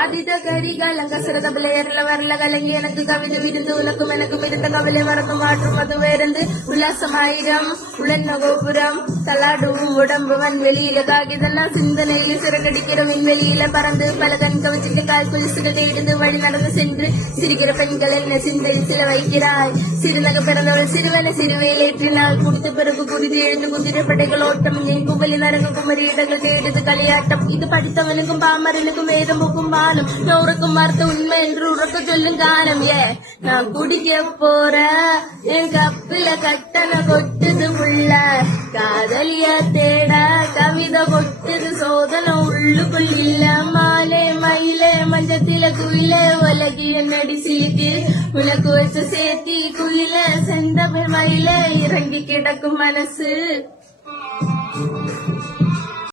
அதித கரிகாலம் கசரத பிள்ளையர்ல வரல கலங்கி எனக்கு கவிதை விருந்து உனக்கும் எனக்கு விருந்த கவலை மறக்கும் மாற்றும் அது வேறந்து உல்லாசமாயிரம் உளன்ன கோபுரம் தலாடும் உடம்பு வெளியில காகிதெல்லாம் சிந்தனையில சிறகடிக்கிற விண்வெளியில பறந்து பல கண் கவிச்சிட்டு கால் குலிசுகளை இருந்து வழி நடந்து சென்று சிரிக்கிற பெண்கள் என்ன சிந்தையில் சில வைக்கிறாய் சிறுநக பிறந்தவள் சிறுவன சிறுவையில் ஏற்றினாள் குடித்த பிறகு குருதி எழுந்து குதிரை படைகள் ஓட்டம் என் குவலி நரங்கு குமரி இடங்கள் தேடுது களியாட்டம் இது படித்தவனுக்கும் பாமரனுக்கும் வேதமுக்கும் பாலும் நூறுக்கும் மறுத்த உண்மை என்று உறக்க சொல்லும் காலம் நான் குடிக்க போற என் கப்பில கட்டண கொட்டுது உள்ள காதலிய தேட கவிதை கொட்டுது சோதனை உள்ளுக்குள் இல்ல மாலே மயிலே மஞ்சத்தில குயில உலகிய நடிசிலுக்கு உனக்கு வச்ச சேர்த்தி குயில செந்தமிழ் மயில இறங்கி கிடக்கும் மனசு